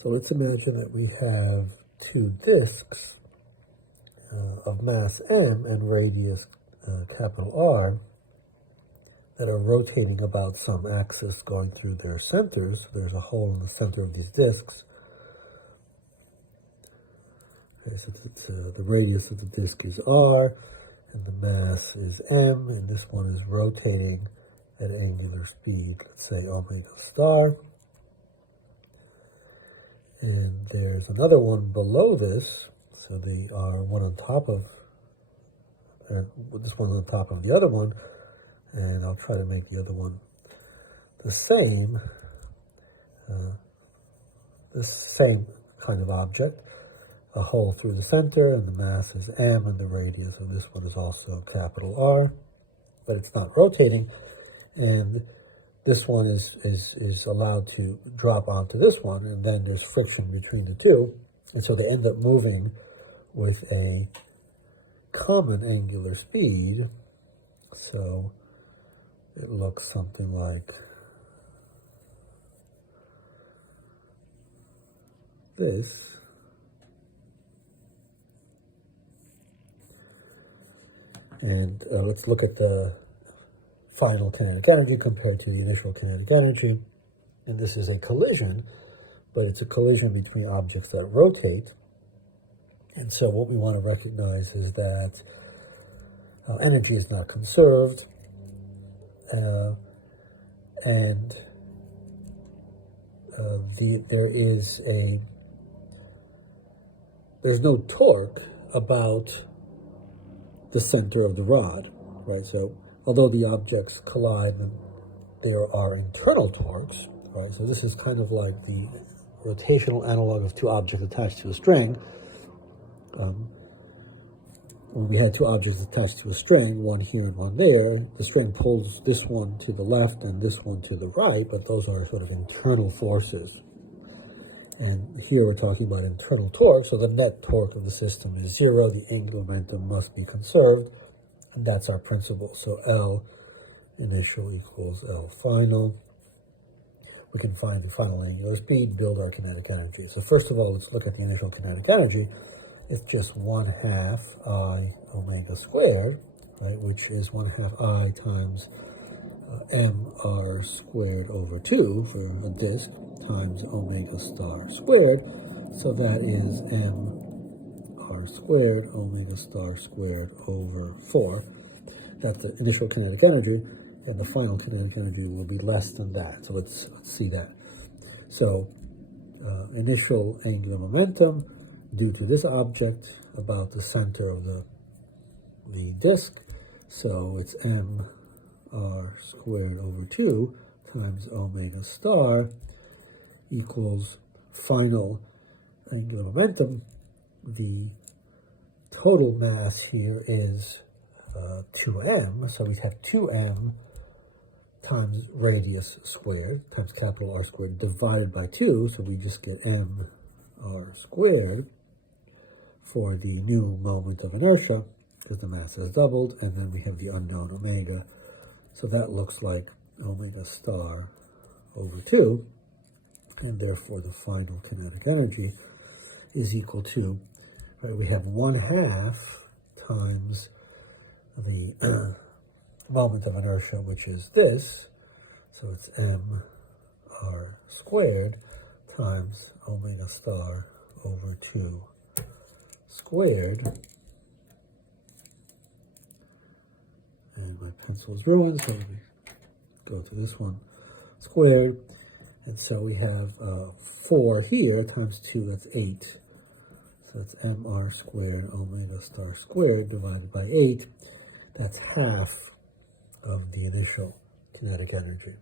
So let's imagine that we have two disks of mass m and radius capital R that are rotating about some axis going through their centers. There's a hole in the center of these disks. Okay, so the radius of the disk is R, and the mass is m, and this one is rotating at angular speed, let's say omega star. And there's another one below this, so they are one on top of, this one on top of the other one, and I'll try to make the other one the same kind of object, a hole through the center, and the mass is m, and the radius of this one is also capital R, but it's not rotating, and this one is allowed to drop onto this one, and then there's friction between the two, and so they end up moving with a common angular speed. So it looks something like this. And let's look at the final kinetic energy compared to the initial kinetic energy. And this is a collision, but it's a collision between objects that rotate. And so what we want to recognize is that energy is not conserved, and there's no torque about the center of the rod, right? So although the objects collide, there are internal torques, right? So this is kind of like the rotational analog of two objects attached to a string. When we had two objects attached to a string, one here and one there, the string pulls this one to the left and this one to the right, but those are sort of internal forces. And here we're talking about internal torque, so the net torque of the system is zero, the angular momentum must be conserved, and that's our principle. So L initial equals L final. We can find the final angular speed, build our kinetic energy. So first of all, let's look at the initial kinetic energy. It's just 1/2 I omega squared, right, which is 1/2 I times mr squared over 2 for a disk times omega star squared. So that is mr squared omega star squared over 4. That's the initial kinetic energy, and the final kinetic energy will be less than that. So let's see that. So initial angular momentum due to this object about the center of the disk. So it's mr squared over 2 times omega star equals final angular momentum. The total mass here is 2m, so we have 2m times radius squared times capital R squared divided by 2, so we just get mr squared for the new moment of inertia, because the mass has doubled, and then we have the unknown omega. So that looks like omega star over 2, and therefore the final kinetic energy is equal to, right, we have 1/2 times the moment of inertia, which is this, so it's mr squared times omega star over 2 squared, and my pencil is ruined, so we go to this one, squared, and so we have 4 here times 2, that's 8, so it's mr squared omega star squared divided by 8, that's half of the initial kinetic energy.